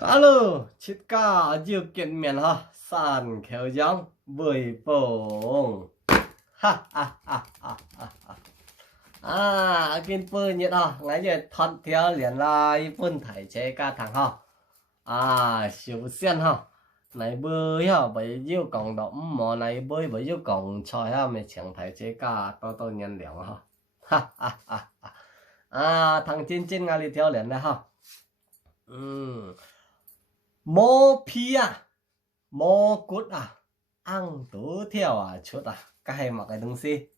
Alo, chít ca điều kiện miền ha, sàn khéo giang, bưởi bổng. Ha ha ha ha ha. Kinh phơi nhiệt ha, ngay giờ thuận theo liền là phân thải chế ca thằng ha. Siêu xiên ha. Này bơi ha, bởi yêu cộng động mà này bơi bởi yêu cộng trời ha, mình chẳng thải chế ca to nhân liệu ha. Ha ha ha ha. Thằng trên ngay đi theo liền đây ha. Mô phi mô cút ăn tú theo chút cái mà cái东西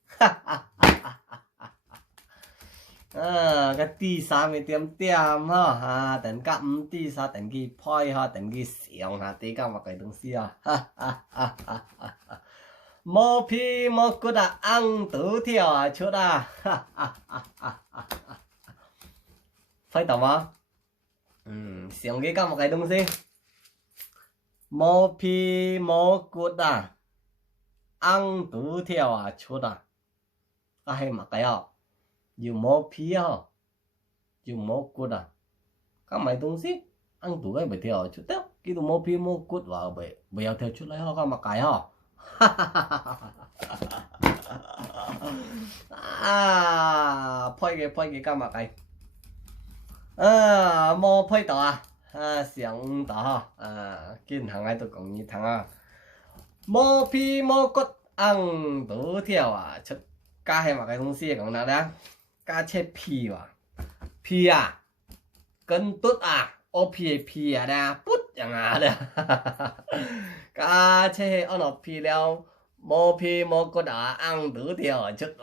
cái tí sa mình tiêm tiêm ha tận cắm tí sa tận cái phơi tận cái xiong tí cái mà cái东西mô phi mô cút ăn tú theo chút phải tao mà xiong cái mà cái东西mô phi mô cút ăn tú theo chút cái mà cái dùng mô phi dùng mô cút các mày东西ăn tú cái bởi theo chút đó cái đồ mô phi mô cút vào bởi theo chút lấy các mà cái phơi cái các mà cái mô phơi tao xiang tao kinh hàng ai tôi cũng như thằng mô phi mô cốt ăn tú theo chất cá hay mà cái东西cũng nào đó cá chết phi phi cân tốt ô phi đó bút chẳng đó cá chết ở nó phi leo mô phi mô cốt ăn tú theo chất